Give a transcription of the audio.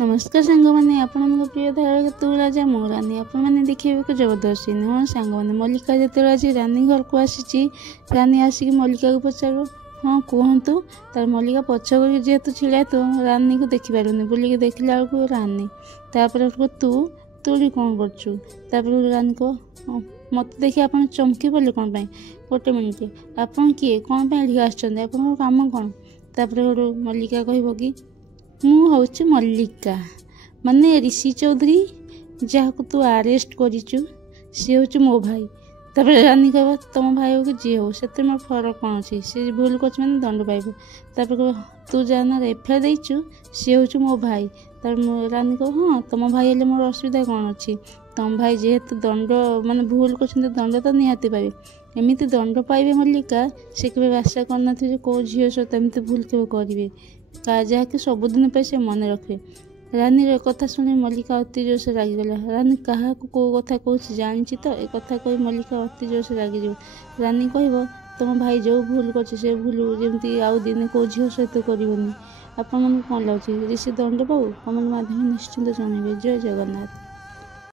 नमस्कार सांग मैंने आपण प्रिय धारक तू राजा मो रानी आपण मैंने देखिए जबरदस्ती हाँ सांग मैंने मल्लिका जो आज रानी घर को आसी रानी आसिक मल्लिका को पचार हाँ कहतु तार मल्लिका पछ जेहेतु छिड़ा तो रानी को देखिपारूनी बुलिक देखला बेलू रानी तापर तू तू कौन कर रानी को मत देखिए आप चमकी पड़े कौन गोटे मिनिट आप किए कौन आम कौन तापर मल्लिका कह कि मुझे मल्लिका माने ऋषि चौधरी जहाँ को तू आरेस्ट करिचु सी हूँ मो भाई तापर रानी कह तुम भाई हो कि जी हो से मोर फरक कौन अच्छी सी भूल कर दंड पाइब तापर कह तू जहाँ एफआईआर देचु सी हूँ मो भाई तापर रानी कह हाँ तुम भाई हेल्ले मोर असुविधा कौन अच्छी तुम भाई जेहेतु दंड माने भूल कर दंड तो निहाती पाइबे एमती दंड पाइबे मल्लिका से केवे आशा कर कौ झील सहित एमती भूल के करेंगे जहाँकि सबुदिन पे से मन रखे रानी कथा शुणी मल्लिका अति जोर से रागिगला रानी क्या कौ कथा कौच जानी तो एक कथा कही मल्लिका अति जोर से रागिज रानी कह तुम भाई जो भूल कर भूल जमी आउ दिन कौ झील सहित करनी आपण कौन लगे ऋषि दंड पाऊ कमेंट माध्यम निश्चिंत जनइबे। जय जगन्नाथ।